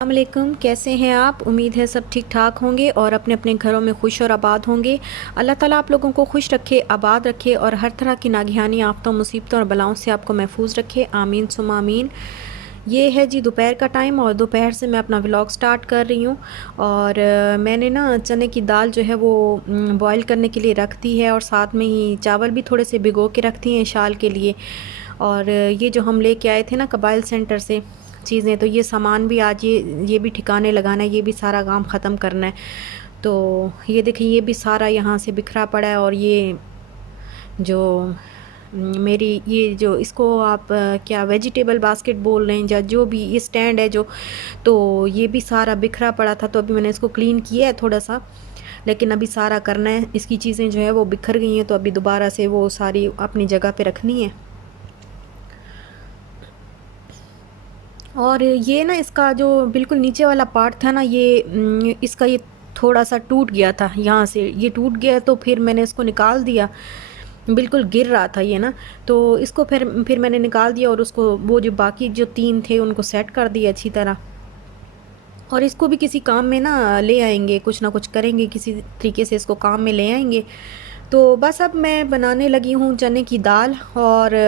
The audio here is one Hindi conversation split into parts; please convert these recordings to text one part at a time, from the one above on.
अस्सलामुअलैकुम, कैसे हैं आप। उम्मीद है सब ठीक ठाक होंगे और अपने अपने घरों में खुश और आबाद होंगे। अल्लाह ताला आप लोगों को खुश रखे, आबाद रखे और हर तरह की नागहानी आफ़तों, मुसीबतों और बलाओं से आपको महफूज रखे। आमीन सुम्मा आमीन। ये है जी दोपहर का टाइम और दोपहर से मैं अपना व्लॉग स्टार्ट कर रही हूँ। और मैंने ना चने की दाल जो है वो बॉयल करने के लिए रख दी है और साथ में ही चावल भी थोड़े से भिगो के रख दिए हैं शाल के लिए। और ये जो हम लेके आए थे ना कबाइल सेंटर से चीज़ें, तो ये सामान भी आज ये भी ठिकाने लगाना है, ये भी सारा काम ख़त्म करना है। तो ये देखिए, ये भी सारा यहाँ से बिखरा पड़ा है। और ये जो मेरी ये जो इसको आप क्या वेजिटेबल बास्केट बोल रहे हैं या जो भी ये स्टैंड है जो, तो ये भी सारा बिखरा पड़ा था। तो अभी मैंने इसको क्लीन किया है थोड़ा सा, लेकिन अभी सारा करना है। इसकी चीज़ें जो है वो बिखर गई हैं, तो अभी दोबारा से वो सारी अपनी जगह पे रखनी है। और ये ना इसका जो बिल्कुल नीचे वाला पार्ट था ना, ये इसका ये थोड़ा सा टूट गया था, यहाँ से ये टूट गया। तो फिर मैंने इसको निकाल दिया, बिल्कुल गिर रहा था ये ना। तो इसको फिर मैंने निकाल दिया और उसको वो जो बाकी जो तीन थे उनको सेट कर दिया अच्छी तरह। और इसको भी किसी काम में ना ले आएंगे, कुछ ना कुछ करेंगे, किसी तरीके से इसको काम में ले आएंगे। तो बस अब मैं बनाने लगी हूँ चने की दाल। और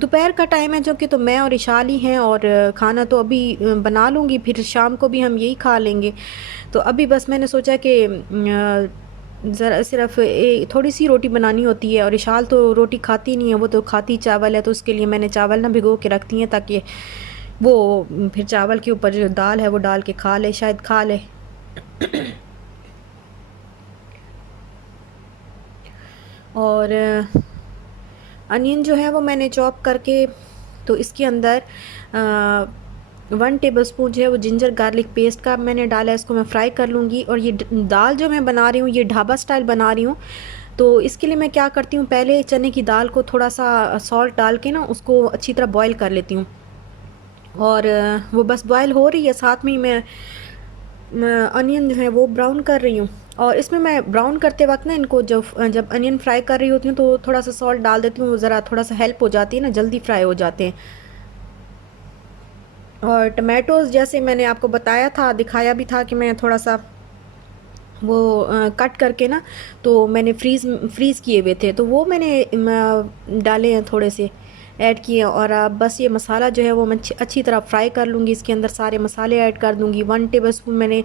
दोपहर का टाइम है जो कि, तो मैं और इशाल ही हैं। और खाना तो अभी बना लूँगी, फिर शाम को भी हम यही खा लेंगे। तो अभी बस मैंने सोचा कि ज़रा सिर्फ थोड़ी सी रोटी बनानी होती है। और इशाल तो रोटी खाती नहीं है, वो तो खाती चावल है। तो उसके लिए मैंने चावल ना भिगो के रखती हैं, ताकि वो फिर चावल के ऊपर जो दाल है वो डाल के खा ले, शायद खा ले। और अनियन जो है वो मैंने चॉप करके, तो इसके अंदर 1 टेबल स्पून जो है वो जिंजर गार्लिक पेस्ट का मैंने डाला है। इसको मैं फ्राई कर लूँगी। और ये दाल जो मैं बना रही हूँ ये ढाबा स्टाइल बना रही हूँ। तो इसके लिए मैं क्या करती हूँ, पहले चने की दाल को थोड़ा सा सॉल्ट डाल के ना उसको अच्छी तरह बॉईल कर लेती हूँ। और वो बस बॉयल हो रही है, साथ में ही मैं अनियन जो है वो ब्राउन कर रही हूँ। और इसमें मैं ब्राउन करते वक्त ना इनको जब अनियन फ्राई कर रही होती हूँ तो थोड़ा सा सॉल्ट डाल देती हूँ, ज़रा थोड़ा सा हेल्प हो जाती है ना, जल्दी फ्राई हो जाते हैं। और टमाटोज़ जैसे मैंने आपको बताया था, दिखाया भी था कि मैं थोड़ा सा वो कट करके ना, तो मैंने फ्रीज़ किए हुए थे, तो वो मैंने डाले हैं, थोड़े से ऐड किए। और अब बस ये मसाला जो है वो मैं अच्छी तरह फ्राई कर लूँगी। इसके अंदर सारे मसाले ऐड कर दूँगी। 1 टेबल स्पून मैंने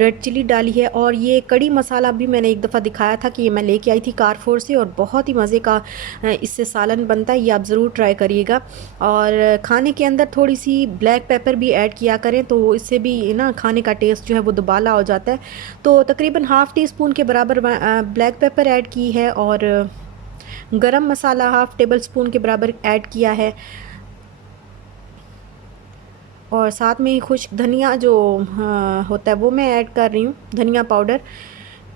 रेड चिली डाली है। और ये कड़ी मसाला भी मैंने एक दफ़ा दिखाया था कि ये मैं लेके आई थी कारफोर से, और बहुत ही मज़े का इससे सालन बनता है। ये आप ज़रूर ट्राई करिएगा। और खाने के अंदर थोड़ी सी ब्लैक पेपर भी ऐड किया करें, तो इससे भी ना खाने का टेस्ट जो है वो दुबाला हो जाता है। तो तकरीबन हाफ़ टी स्पून के बराबर ब्लैक पेपर ऐड की है। और गरम मसाला 1/2 टेबल स्पून के बराबर ऐड किया है। और साथ में ही खुश्क धनिया जो होता है वो मैं ऐड कर रही हूँ, धनिया पाउडर।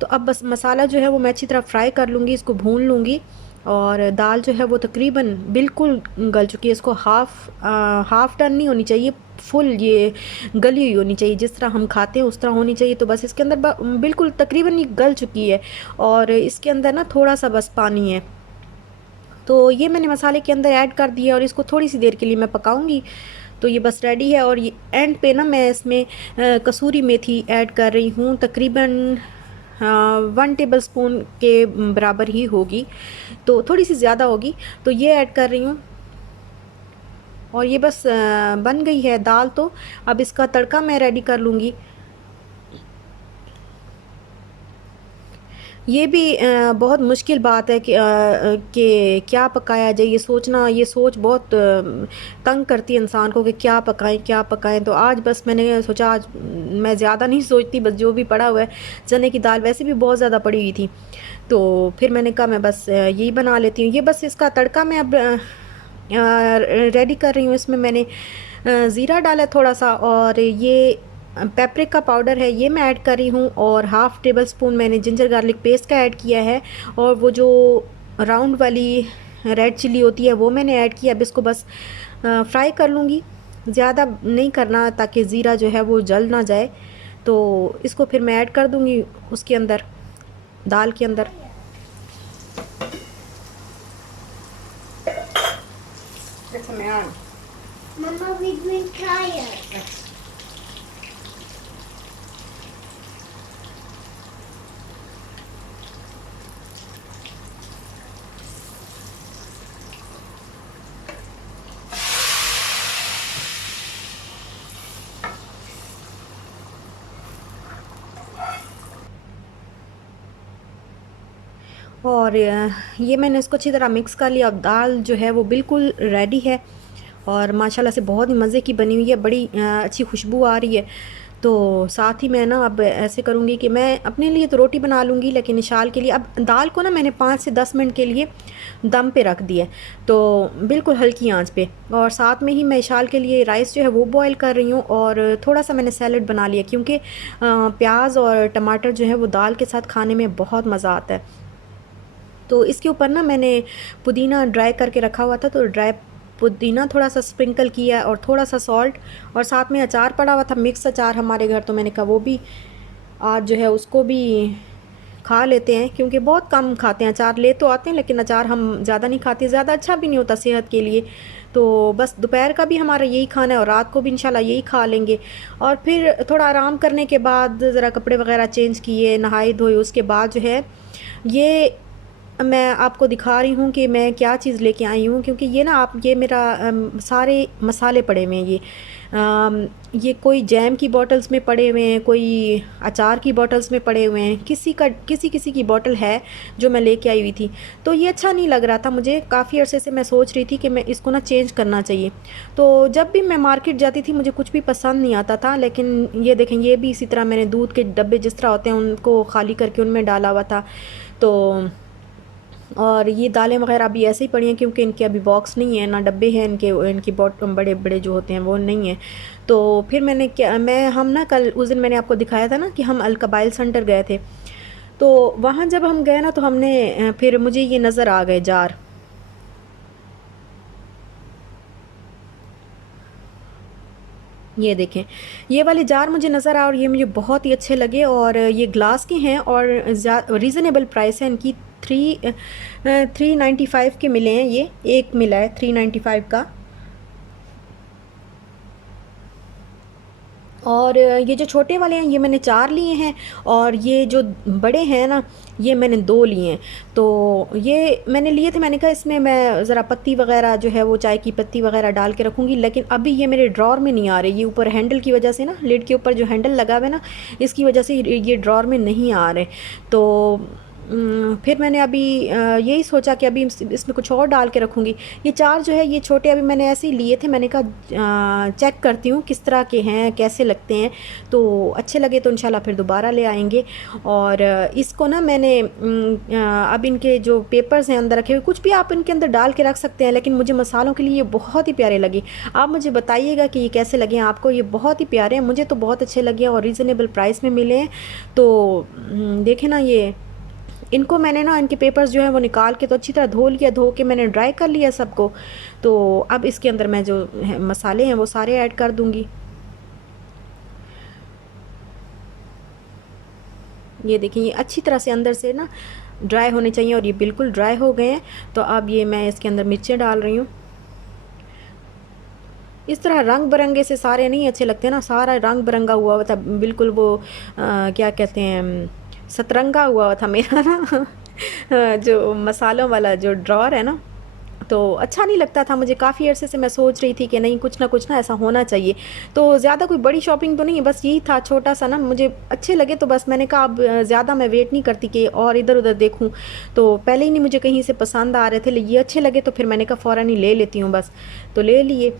तो अब बस मसाला जो है वो मैं अच्छी तरह फ्राई कर लूँगी, इसको भून लूँगी। और दाल जो है वो तकरीबन बिल्कुल गल चुकी है। इसको हाफ़ टर्न नहीं होनी चाहिए, फुल ये गली हुई होनी चाहिए, जिस तरह हम खाते हैं उस तरह होनी चाहिए। तो बस इसके अंदर बिल्कुल तकरीबन ये गल चुकी है। और इसके अंदर ना थोड़ा सा बस पानी है। तो ये मैंने मसाले के अंदर ऐड कर दिया और इसको थोड़ी सी देर के लिए मैं पकाऊंगी। तो ये बस रेडी है। और ये एंड पे ना मैं इसमें कसूरी मेथी ऐड कर रही हूँ, तकरीबन 1 टेबल स्पून के बराबर ही होगी, तो थोड़ी सी ज़्यादा होगी। तो ये ऐड कर रही हूँ। और ये बस बन गई है दाल। तो अब इसका तड़का मैं रेडी कर लूँगी। ये भी बहुत मुश्किल बात है कि क्या पकाया जाए। ये सोच बहुत तंग करती है इंसान को कि क्या पकाएं क्या पकाएं। तो आज बस मैंने सोचा, आज मैं ज़्यादा नहीं सोचती, बस जो भी पड़ा हुआ है। चने की दाल वैसे भी बहुत ज़्यादा पड़ी हुई थी, तो फिर मैंने कहा मैं बस यही बना लेती हूँ। ये बस इसका तड़का मैं अब रेडी कर रही हूँ। इसमें मैंने ज़ीरा डाला थोड़ा सा, और ये पेपरिका पाउडर है ये मैं ऐड कर रही हूँ। और 1/2 टेबल स्पून मैंने जिंजर गार्लिक पेस्ट का ऐड किया है। और वो जो राउंड वाली रेड चिली होती है वो मैंने ऐड किया। अब इसको बस फ्राई कर लूँगी, ज़्यादा नहीं करना ताकि ज़ीरा जो है वो जल ना जाए। तो इसको फिर मैं ऐड कर दूँगी उसके अंदर, दाल के अंदर। Mama, we doing trials. और ये मैंने इसको अच्छी तरह मिक्स कर लिया। अब दाल जो है वो बिल्कुल रेडी है और माशाल्लाह से बहुत ही मज़े की बनी हुई है, बड़ी अच्छी खुशबू आ रही है। तो साथ ही मैं ना अब ऐसे करूँगी कि मैं अपने लिए तो रोटी बना लूँगी, लेकिन इशाल के लिए अब दाल को ना मैंने 5 से 10 मिनट के लिए दम पे रख दिया, तो बिल्कुल हल्की आंच पे। और साथ में ही मैं इशाल के लिए राइस जो है वो बॉयल कर रही हूँ, और थोड़ा सा मैंने सैलड बना लिया, क्योंकि प्याज और टमाटर जो है वो दाल के साथ खाने में बहुत मज़ा आता है। तो इसके ऊपर ना मैंने पुदीना ड्राई करके रखा हुआ था, तो ड्राई पुदीना थोड़ा सा स्प्रिंकल किया और थोड़ा सा सॉल्ट, और साथ में अचार पड़ा हुआ था, मिक्स अचार हमारे घर, तो मैंने कहा वो भी आज जो है उसको भी खा लेते हैं, क्योंकि बहुत कम खाते हैं अचार। ले तो आते हैं लेकिन अचार हम ज़्यादा नहीं खाते, ज़्यादा अच्छा भी नहीं होता सेहत के लिए। तो बस दोपहर का भी हमारा यही खाना है और रात को भी इंशाल्लाह यही खा लेंगे। और फिर थोड़ा आराम करने के बाद ज़रा कपड़े वगैरह चेंज किए, नहाए धोए, उसके बाद जो है ये मैं आपको दिखा रही हूँ कि मैं क्या चीज़ लेके आई हूँ, क्योंकि ये ना आप ये मेरा सारे मसाले पड़े हुए हैं, ये कोई जैम की बॉटल्स में पड़े हुए हैं, कोई अचार की बॉटल्स में पड़े हुए हैं, किसी की बॉटल है जो मैं लेके आई हुई थी। तो ये अच्छा नहीं लग रहा था मुझे, काफ़ी अरसे से मैं सोच रही थी कि मैं इसको ना चेंज करना चाहिए। तो जब भी मैं मार्केट जाती थी मुझे कुछ भी पसंद नहीं आता था, लेकिन ये देखें, ये भी इसी तरह मैंने दूध के डब्बे जिस तरह होते हैं उनको खाली करके उनमें डाला हुआ था। तो और ये दालें वगैरह अभी ऐसे ही पड़ी हैं, क्योंकि इनके अभी बॉक्स नहीं है ना डब्बे हैं इनके, इनकी बड़े बड़े जो होते हैं वो नहीं है। तो फिर मैंने क्या, मैं हम ना कल उस दिन मैंने आपको दिखाया था ना कि हम अल कबाइल सेंटर गए थे। तो वहाँ जब हम गए ना तो हमने फिर मुझे ये नज़र आ गए जार, ये देखें, ये वाले जार मुझे नज़र आए और ये मुझे बहुत ही अच्छे लगे, और ये ग्लास के हैं और रीज़नेबल प्राइस है इनकी। 395 के मिले हैं, ये एक मिला है 395 का। और ये जो छोटे वाले हैं ये मैंने 4 लिए हैं, और ये जो बड़े हैं ना ये मैंने 2 लिए हैं। तो ये मैंने लिए थे, मैंने कहा इसमें मैं ज़रा पत्ती वगैरह जो है वो चाय की पत्ती वगैरह डाल के रखूँगी, लेकिन अभी ये मेरे ड्रॉर में नहीं आ रहे, ये ऊपर हैंडल की वजह से ना, लिड के ऊपर जो हैंडल लगा हुआ है ना, इसकी वजह से ये ड्रॉर में नहीं आ रहे। तो फिर मैंने अभी यही सोचा कि अभी इसमें कुछ और डाल के रखूँगी। ये 4 जो है ये छोटे अभी मैंने ऐसे ही लिए थे, मैंने कहा चेक करती हूँ किस तरह के हैं, कैसे लगते हैं, तो अच्छे लगे तो इंशाल्लाह फिर दोबारा ले आएंगे। और इसको ना मैंने अब इनके जो पेपर्स हैं अंदर रखे हुए, कुछ भी आप इनके अंदर डाल के रख सकते हैं, लेकिन मुझे मसालों के लिए ये बहुत ही प्यारे लगे। आप मुझे बताइएगा कि ये कैसे लगे हैं आपको। ये बहुत ही प्यारे हैं, मुझे तो बहुत अच्छे लगे और रीज़नेबल प्राइस में मिले हैं। तो देखें ना, ये इनको मैंने ना इनके पेपर्स जो हैं वो निकाल के तो अच्छी तरह धो लिया, धो के मैंने ड्राई कर लिया सबको। तो अब इसके अंदर मैं जो मसाले हैं वो सारे ऐड कर दूंगी। ये देखिए, ये अच्छी तरह से अंदर से ना ड्राई होने चाहिए, और ये बिल्कुल ड्राई हो गए हैं। तो अब ये मैं इसके अंदर मिर्चें डाल रही हूँ। इस तरह रंग बिरंगे से सारे नहीं अच्छे लगते ना, सारा रंग बिरंगा हुआ हुआ था बिल्कुल, वो क्या कहते हैं, सतरंगा हुआ हुआ था मेरा ना जो मसालों वाला जो ड्रॉर है ना, तो अच्छा नहीं लगता था मुझे। काफ़ी अरसे से मैं सोच रही थी कि नहीं, कुछ ना ऐसा होना चाहिए। तो ज़्यादा कोई बड़ी शॉपिंग तो नहीं है, बस यही था छोटा सा ना, मुझे अच्छे लगे तो बस मैंने कहा अब ज़्यादा मैं वेट नहीं करती कि और इधर उधर देखूं। तो पहले ही नहीं मुझे कहीं से पसंद आ रहे थे, ये अच्छे लगे तो फिर मैंने कहा फ़ौरन ही ले लेती हूँ बस, तो ले लिए।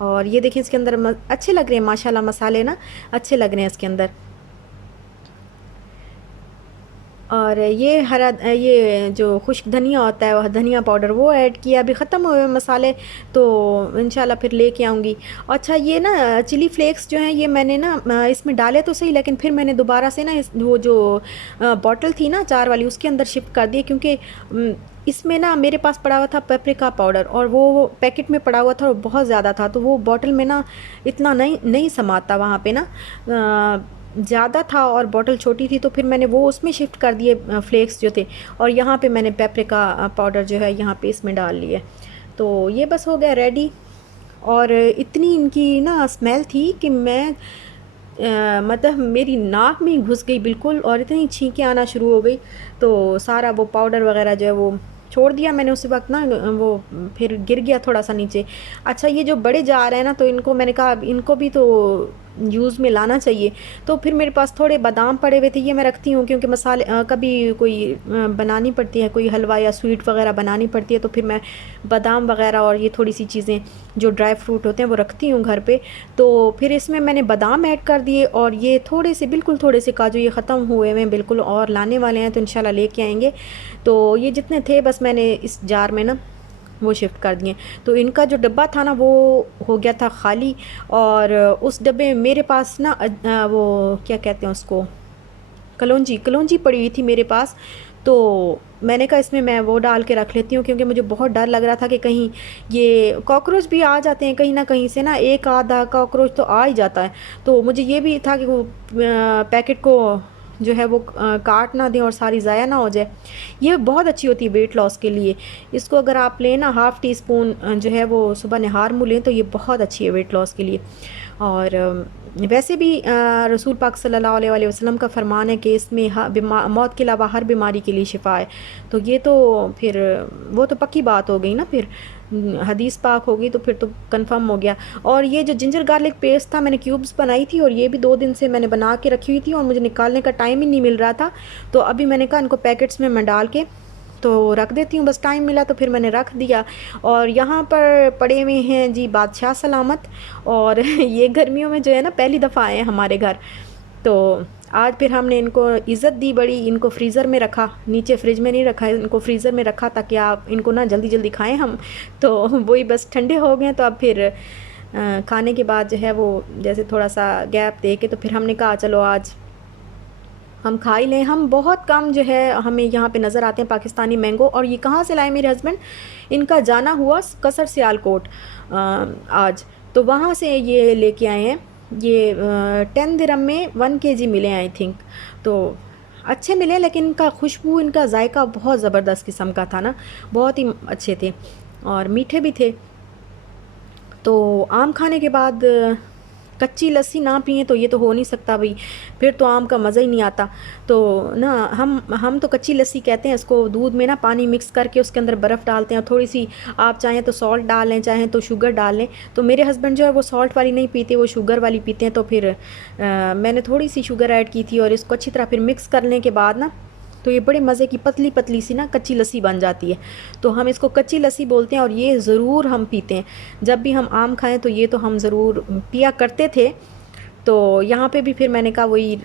और ये देखिए इसके अंदर अच्छे लग रहे हैं माशाल्लाह, मसाले ना अच्छे लग रहे हैं इसके अंदर। और ये हरा, ये जो खुश्क धनिया होता है वह धनिया पाउडर वो ऐड किया, अभी ख़त्म हुए मसाले, तो इंशाल्लाह फिर लेके आऊँगी। अच्छा, ये ना चिली फ्लेक्स जो हैं ये मैंने ना इसमें डाले तो सही, लेकिन फिर मैंने दोबारा से ना वो जो बॉटल थी ना अचार वाली उसके अंदर शिफ्ट कर दिए, क्योंकि इसमें ना मेरे पास पड़ा हुआ था पेपरिका पाउडर, और वो पैकेट में पड़ा हुआ था और बहुत ज़्यादा था, तो वो बॉटल में ना इतना नहीं नहीं समाता वहाँ पे ना, ज़्यादा था और बॉटल छोटी थी, तो फिर मैंने वो उसमें शिफ्ट कर दिए फ्लेक्स जो थे, और यहाँ पे मैंने पेपरिका पाउडर जो है यहाँ पे इसमें डाल लिया। तो ये बस हो गया रेडी। और इतनी इनकी ना स्मेल थी कि मैं मतलब मेरी नाक में ही घुस गई बिल्कुल, और इतनी छींकें आना शुरू हो गई। तो सारा वो पाउडर वगैरह जो है वो छोड़ दिया मैंने उसी वक्त ना, वो फिर गिर गया थोड़ा सा नीचे। अच्छा, ये जो बड़े जार हैं ना, तो इनको मैंने कहा अब इनको भी तो यूज़ में लाना चाहिए। तो फिर मेरे पास थोड़े बादाम पड़े हुए थे, ये मैं रखती हूँ क्योंकि मसाले कभी कोई बनानी पड़ती है, कोई हलवा या स्वीट वगैरह बनानी पड़ती है, तो फिर मैं बादाम वगैरह और ये थोड़ी सी चीज़ें जो ड्राई फ्रूट होते हैं वो रखती हूँ घर पे। तो फिर इसमें मैंने बादाम ऐड कर दिए और ये थोड़े से, बिल्कुल थोड़े से काजू ये ख़त्म हुए हैं बिल्कुल, और लाने वाले हैं तो इंशाल्लाह लेके आएंगे। तो ये जितने थे बस मैंने इस जार में ना वो शिफ्ट कर दिए। तो इनका जो डब्बा था ना वो हो गया था खाली, और उस डब्बे में मेरे पास ना वो क्या कहते हैं उसको, कलौंजी कलौंजी पड़ी हुई थी मेरे पास। तो मैंने कहा इसमें मैं वो डाल के रख लेती हूँ, क्योंकि मुझे बहुत डर लग रहा था कि कहीं ये कॉकरोच भी आ जाते हैं कहीं ना कहीं से ना, एक आधा कॉकरोच तो आ ही जाता है। तो मुझे ये भी था कि वो पैकेट को जो है वो काट ना दें और सारी ज़ाया ना हो जाए। ये बहुत अच्छी होती है वेट लॉस के लिए। इसको अगर आप लें ना, हाफ़ टी स्पून जो है वो सुबह नहार मुँह लें तो ये बहुत अच्छी है वेट लॉस के लिए। और वैसे भी रसूल पाक सल्लल्लाहु अलैहि वसल्लम का फरमान है कि इसमें मौत के अलावा हर बीमारी के लिए शिफा है। तो ये तो फिर वो तो पक्की बात हो गई ना, फिर हदीस पाक होगी तो फिर तो कंफर्म हो गया। और ये जो जिंजर गार्लिक पेस्ट था मैंने क्यूब्स बनाई थी, और ये भी 2 दिन से मैंने बना के रखी हुई थी और मुझे निकालने का टाइम ही नहीं मिल रहा था। तो अभी मैंने कहा इनको पैकेट्स में मैं डाल के तो रख देती हूँ, बस टाइम मिला तो फिर मैंने रख दिया। और यहाँ पर पड़े हुए हैं जी बादशाह सलामत, और ये गर्मियों में जो है ना पहली दफ़ा आए हैं हमारे घर। तो आज फिर हमने इनको इज़्ज़त दी बड़ी, इनको फ्रीज़र में रखा, नीचे फ्रिज में नहीं रखा, इनको फ्रीज़र में रखा ताकि आप इनको ना जल्दी जल्दी खाएं हम। तो वही बस ठंडे हो गए, तो अब फिर खाने के बाद जो है वो जैसे थोड़ा सा गैप दे के तो फिर हमने कहा चलो आज हम खा ही लें। हम बहुत कम जो है हमें यहाँ पे नज़र आते हैं पाकिस्तानी मैंगो। और ये कहाँ से लाए मेरे हस्बैंड, इनका जाना हुआ कसर सियालकोट आज, तो वहाँ से ये लेके आए हैं। ये 10 दिरहम में 1 kg मिले आई थिंक। तो अच्छे मिले, लेकिन इनका खुशबू, इनका जायका बहुत ज़बरदस्त किस्म का था ना, बहुत ही अच्छे थे और मीठे भी थे। तो आम खाने के बाद कच्ची लस्सी ना पिए तो ये तो हो नहीं सकता भाई, फिर तो आम का मज़ा ही नहीं आता। तो ना हम तो कच्ची लस्सी कहते हैं इसको, दूध में ना पानी मिक्स करके उसके अंदर बर्फ़ डालते हैं और थोड़ी सी आप चाहें तो सॉल्ट डाल लें, चाहें तो शुगर डाल लें। तो मेरे हस्बैंड जो है वो सॉल्ट वाली नहीं पीते, वो शुगर वाली पीते हैं। तो फिर मैंने थोड़ी सी शुगर ऐड की थी और इसको अच्छी तरह फिर मिक्स करने के बाद ना तो ये बड़े मज़े की पतली पतली सी ना कच्ची लस्सी बन जाती है। तो हम इसको कच्ची लस्सी बोलते हैं और ये ज़रूर हम पीते हैं जब भी हम आम खाएं, तो ये तो हम ज़रूर पिया करते थे। तो यहाँ पे भी फिर मैंने कहा वही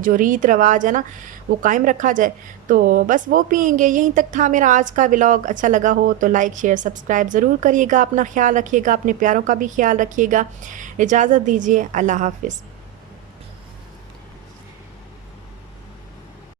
जो रीत रवाज है ना वो कायम रखा जाए, तो बस वो पियेंगे। यहीं तक था मेरा आज का व्लॉग। अच्छा लगा हो तो लाइक शेयर सब्सक्राइब ज़रूर करिएगा। अपना ख्याल रखिएगा, अपने प्यारों का भी ख्याल रखिएगा। इजाज़त दीजिए, अल्लाह हाफ़िज़।